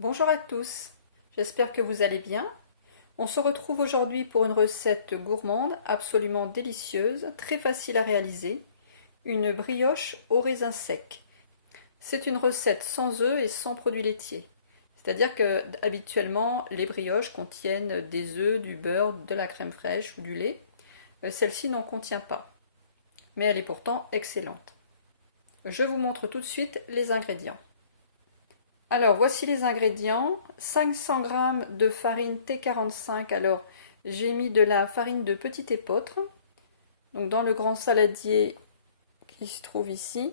Bonjour à tous, j'espère que vous allez bien. On se retrouve aujourd'hui pour une recette gourmande, absolument délicieuse, très facile à réaliser, une brioche au raisin sec. C'est une recette sans œufs et sans produits laitiers. C'est-à-dire que habituellement les brioches contiennent des œufs, du beurre, de la crème fraîche ou du lait. Celle-ci n'en contient pas, mais elle est pourtant excellente. Je vous montre tout de suite les ingrédients. Alors voici les ingrédients. 500 g de farine T45. Alors j'ai mis de la farine de petit épeautre, donc dans le grand saladier qui se trouve ici.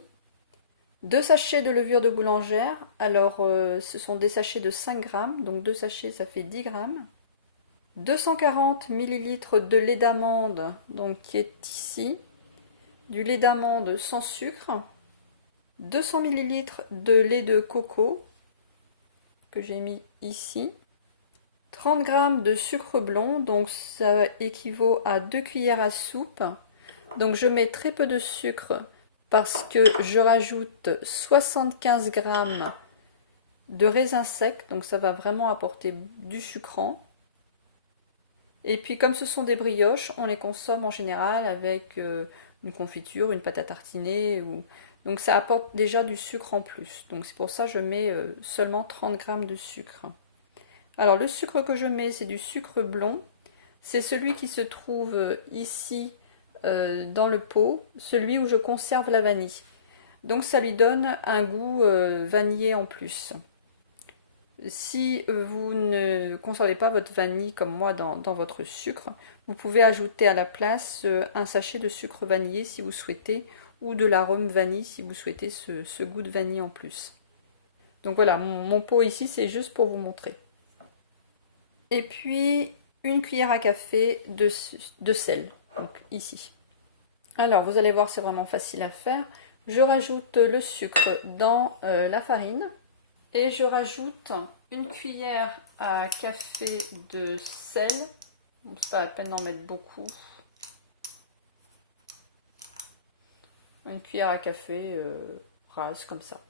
2 sachets de levure de boulangère. Alors ce sont des sachets de 5 g, donc 2 sachets ça fait 10 g. 240 ml de lait d'amande, donc qui est ici. Du lait d'amande sans sucre. 200 ml de lait de coco que j'ai mis ici. 30 g de sucre blond, donc ça équivaut à 2 cuillères à soupe. Donc je mets très peu de sucre parce que je rajoute 75 g de raisin sec, donc ça va vraiment apporter du sucrant. Et puis comme ce sont des brioches, on les consomme en général avec une confiture, une pâte à tartiner, donc ça apporte déjà du sucre en plus. Donc c'est pour ça que je mets seulement 30 g de sucre. Alors le sucre que je mets, c'est du sucre blond. C'est celui qui se trouve ici dans le pot, celui où je conserve la vanille. Donc ça lui donne un goût vanillé en plus. Si vous ne conservez pas votre vanille comme moi dans votre sucre, vous pouvez ajouter à la place un sachet de sucre vanillé si vous souhaitez, ou de l'arôme vanille si vous souhaitez ce goût de vanille en plus. Donc voilà, mon pot ici c'est juste pour vous montrer. Et puis une cuillère à café de sel, donc ici. Alors vous allez voir, c'est vraiment facile à faire. Je rajoute le sucre dans la farine et je rajoute une cuillère à café de sel. Bon, c'est pas la peine d'en mettre beaucoup. Une cuillère à café rase comme ça.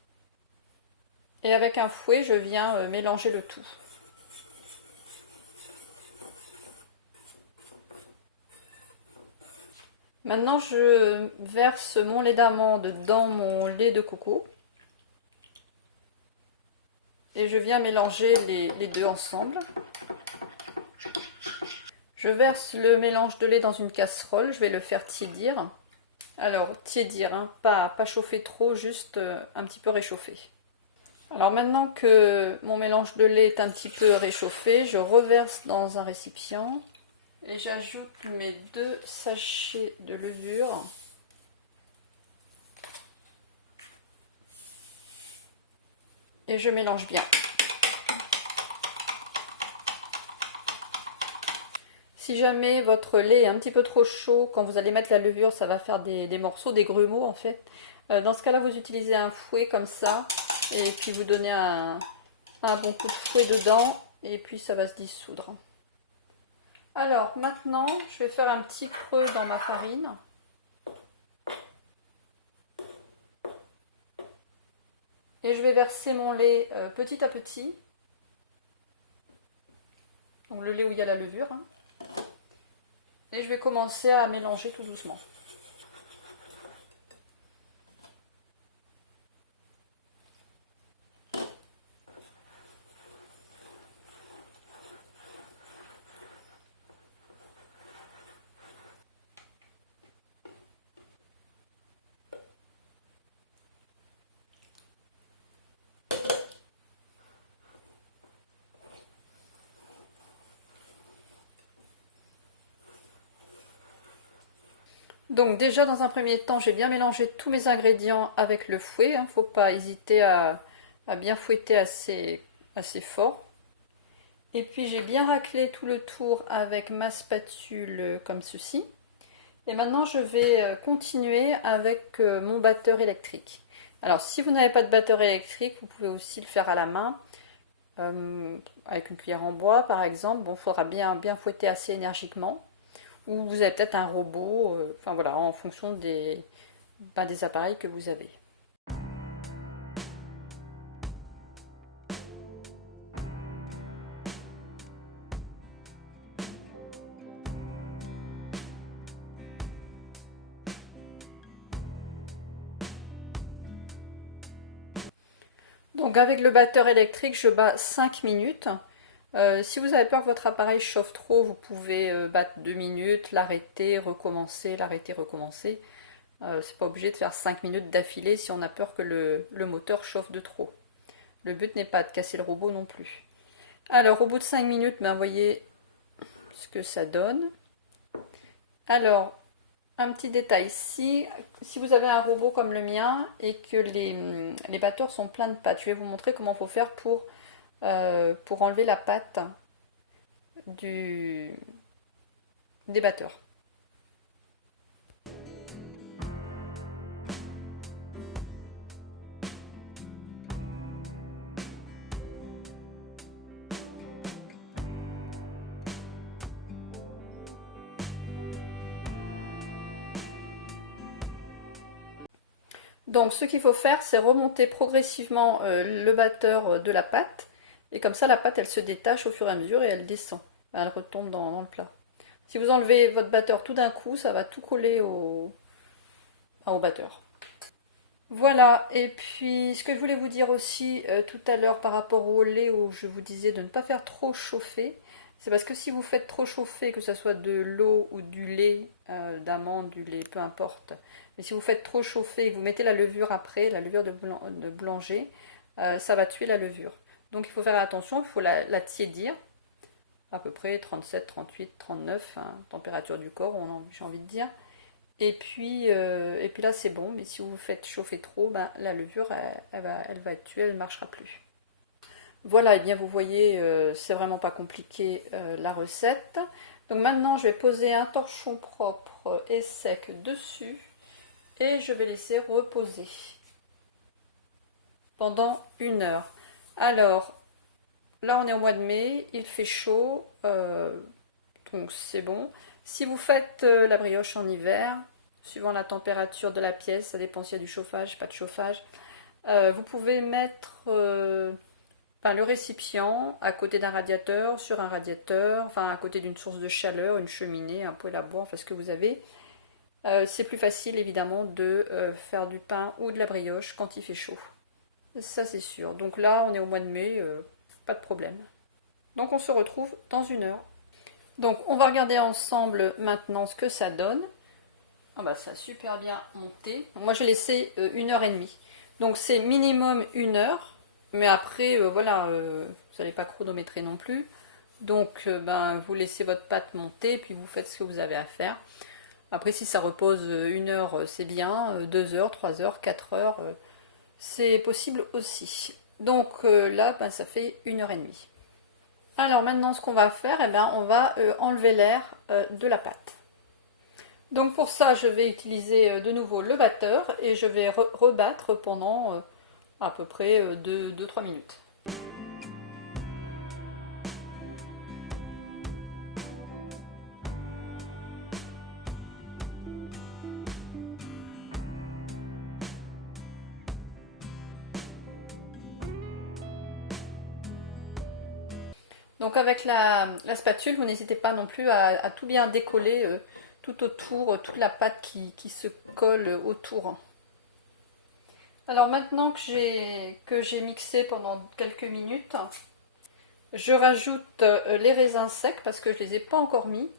Et avec un fouet, je viens mélanger le tout. Maintenant, je verse mon lait d'amande dans mon lait de coco. Et je viens mélanger les deux ensemble. Je verse le mélange de lait dans une casserole, je vais le faire tiédir. Alors, tiédir, hein, pas chauffer trop, juste un petit peu réchauffer. Alors maintenant que mon mélange de lait est un petit peu réchauffé, je reverse dans un récipient. Et j'ajoute mes 2 sachets de levure. Et je mélange bien. Si jamais votre lait est un petit peu trop chaud, quand vous allez mettre la levure, ça va faire des morceaux, des grumeaux en fait. Dans ce cas-là, vous utilisez un fouet comme ça. Et puis vous donnez un bon coup de fouet dedans. Et puis ça va se dissoudre. Alors maintenant, je vais faire un petit creux dans ma farine. Et je vais verser mon lait petit à petit. Donc le lait où il y a la levure. Hein. Et je vais commencer à mélanger tout doucement. Donc déjà dans un premier temps, j'ai bien mélangé tous mes ingrédients avec le fouet. Il ne faut pas hésiter à bien fouetter assez fort. Et puis j'ai bien raclé tout le tour avec ma spatule comme ceci. Et maintenant je vais continuer avec mon batteur électrique. Alors si vous n'avez pas de batteur électrique, vous pouvez aussi le faire à la main. Avec une cuillère en bois par exemple. Bon, il faudra bien fouetter assez énergiquement. Ou vous avez peut-être un robot, enfin voilà, en fonction des appareils que vous avez. Donc avec le batteur électrique, je bats 5 minutes. Si vous avez peur que votre appareil chauffe trop, vous pouvez battre 2 minutes, l'arrêter, recommencer, l'arrêter, recommencer. C'est pas obligé de faire 5 minutes d'affilée si on a peur que le moteur chauffe de trop. Le but n'est pas de casser le robot non plus. Alors au bout de 5 minutes, ben, voyez ce que ça donne. Alors, un petit détail, si vous avez un robot comme le mien et que les batteurs sont pleins de pattes, je vais vous montrer comment il faut faire pour enlever la patte des batteurs. Donc ce qu'il faut faire, c'est remonter progressivement le batteur de la pâte, et comme ça la pâte elle se détache au fur et à mesure et elle descend, elle retombe dans le plat. Si vous enlevez votre batteur tout d'un coup, ça va tout coller au batteur. Voilà, et puis ce que je voulais vous dire aussi tout à l'heure par rapport au lait où je vous disais de ne pas faire trop chauffer, c'est parce que si vous faites trop chauffer, que ce soit de l'eau ou du lait d'amande, du lait, peu importe, mais si vous faites trop chauffer et que vous mettez la levure après, la levure de boulanger, ça va tuer la levure. Donc il faut faire attention, il faut la tiédir, à peu près 37, 38, 39, hein, température du corps, j'ai envie de dire. Et puis là c'est bon, mais si vous faites chauffer trop, ben, la levure elle va être tuée, elle ne marchera plus. Voilà, et bien vous voyez, c'est vraiment pas compliqué la recette. Donc maintenant je vais poser un torchon propre et sec dessus et je vais laisser reposer pendant 1 heure. Alors là on est au mois de mai, il fait chaud, donc c'est bon. Si vous faites la brioche en hiver, suivant la température de la pièce, ça dépend s'il y a du chauffage, pas de chauffage, vous pouvez mettre le récipient à côté d'un radiateur, sur un radiateur, enfin à côté d'une source de chaleur, une cheminée, un poêle à bois, enfin ce que vous avez. C'est plus facile évidemment de faire du pain ou de la brioche quand il fait chaud. Ça c'est sûr. Donc là on est au mois de mai, pas de problème. Donc on se retrouve dans 1 heure. Donc on va regarder ensemble maintenant ce que ça donne. Ah bah ça a super bien monté. Moi j'ai laissé 1 heure et demie. Donc c'est minimum 1 heure. Mais après voilà, vous n'allez pas chronométrer non plus. Donc ben, vous laissez votre pâte monter et puis vous faites ce que vous avez à faire. Après si ça repose 1 heure c'est bien, 2 heures, 3 heures, 4 heures, c'est possible aussi. Donc là ben, ça fait 1 heure et demie. Alors maintenant ce qu'on va faire, eh ben, on va enlever l'air de la pâte. Donc pour ça je vais utiliser de nouveau le batteur et je vais rebattre pendant à peu près 2-3 minutes. Donc avec la spatule, vous n'hésitez pas non plus à tout bien décoller tout autour, toute la pâte qui se colle autour. Alors maintenant que j'ai mixé pendant quelques minutes, je rajoute les raisins secs parce que je ne les ai pas encore mis.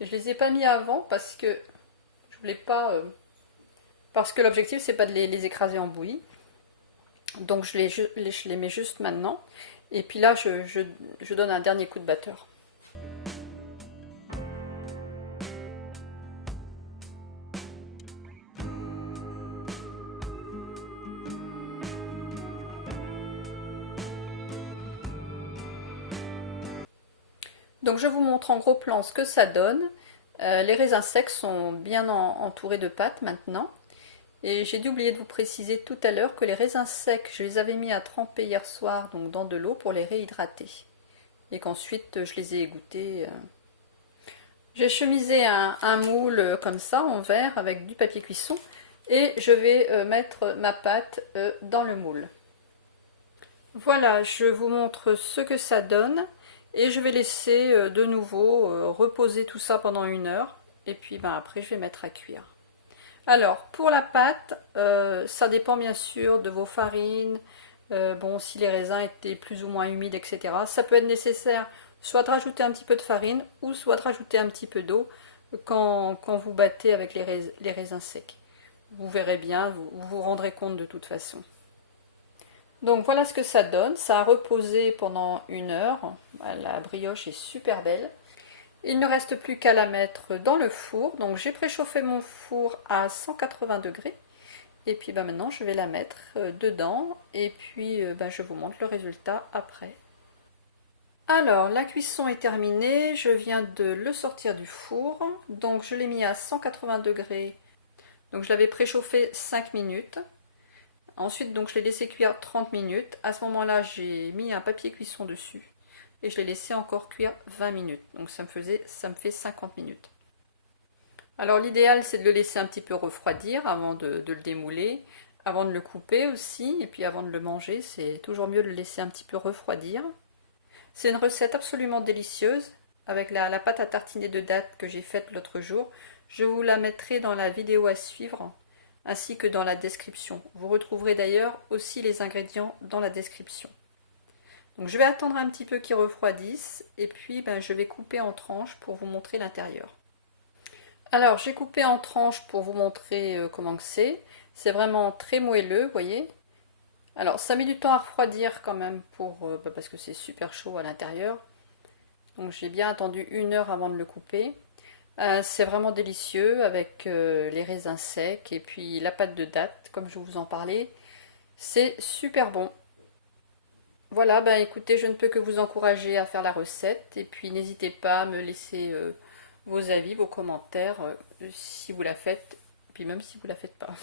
Je les ai pas mis avant parce que je voulais pas... parce que l'objectif c'est pas de les écraser en bouillie. Donc je les mets juste maintenant. Et puis là je donne un dernier coup de batteur. Donc je vous montre en gros plan ce que ça donne. Les raisins secs sont bien entourés de pâte maintenant. Et j'ai dû oublier de vous préciser tout à l'heure que les raisins secs, je les avais mis à tremper hier soir donc dans de l'eau pour les réhydrater. Et qu'ensuite je les ai égouttés. J'ai chemisé un moule comme ça en verre avec du papier cuisson et je vais mettre ma pâte dans le moule. Voilà, je vous montre ce que ça donne et je vais laisser de nouveau reposer tout ça pendant 1 heure et puis ben, après je vais mettre à cuire. Alors pour la pâte, ça dépend bien sûr de vos farines, Bon, si les raisins étaient plus ou moins humides, etc. Ça peut être nécessaire soit de rajouter un petit peu de farine ou soit de rajouter un petit peu d'eau quand vous battez avec les raisins secs. Vous verrez bien, vous vous rendrez compte de toute façon. Donc voilà ce que ça donne. Ça a reposé pendant 1 heure. La brioche est super belle. Il ne reste plus qu'à la mettre dans le four. Donc j'ai préchauffé mon four à 180 degrés. Et puis maintenant je vais la mettre dedans. Et puis je vous montre le résultat après. Alors la cuisson est terminée. Je viens de le sortir du four. Donc je l'ai mis à 180 degrés. Donc je l'avais préchauffé 5 minutes. Ensuite, donc, je l'ai laissé cuire 30 minutes. À ce moment-là, j'ai mis un papier cuisson dessus. Et je l'ai laissé encore cuire 20 minutes. Donc ça me fait 50 minutes. Alors l'idéal, c'est de le laisser un petit peu refroidir avant de le démouler. Avant de le couper aussi. Et puis avant de le manger, c'est toujours mieux de le laisser un petit peu refroidir. C'est une recette absolument délicieuse. Avec la pâte à tartiner de dattes que j'ai faite l'autre jour. Je vous la mettrai dans la vidéo à suivre, ainsi que dans la description. Vous retrouverez d'ailleurs aussi les ingrédients dans la description. Donc je vais attendre un petit peu qu'ils refroidissent et puis je vais couper en tranches pour vous montrer l'intérieur. Alors j'ai coupé en tranches pour vous montrer comment c'est. C'est vraiment très moelleux, vous voyez. Alors ça met du temps à refroidir quand même parce que c'est super chaud à l'intérieur. Donc j'ai bien attendu 1 heure avant de le couper. C'est vraiment délicieux avec les raisins secs et puis la pâte de date, comme je vous en parlais. C'est super bon. Voilà, écoutez, je ne peux que vous encourager à faire la recette et puis n'hésitez pas à me laisser vos avis, vos commentaires si vous la faites, puis même si vous la faites pas.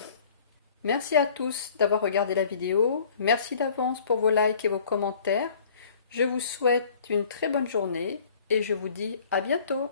Merci à tous d'avoir regardé la vidéo. Merci d'avance pour vos likes et vos commentaires. Je vous souhaite une très bonne journée et je vous dis à bientôt.